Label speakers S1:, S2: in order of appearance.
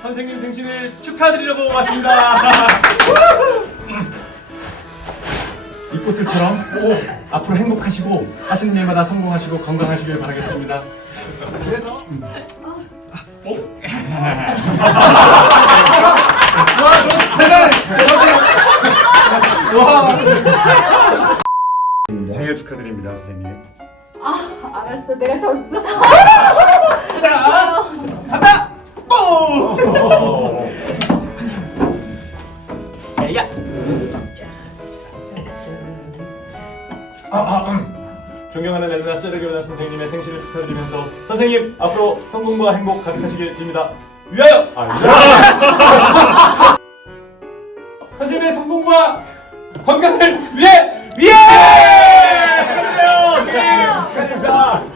S1: 선생님 생신을 축하드리려고 왔습니다. 이 꽃들처럼 앞으로 행복하시고 하시는 일마다 성공하시고 건강하시길 바라겠습니다. 그래서
S2: 생일 축하드립니다, 선생님.
S3: 알았어, 내가 졌어.
S1: 자, 간다! 뽀! 야! 존경하는 엘레나 세르기오나 선생님의 생신을 축하드리면서 선생님 앞으로 성공과 행복 가득하시길 빕니다. 위하여! 위하여! 선생님의 성공과 건강을 위해! 축하드려요! 축하드립니다.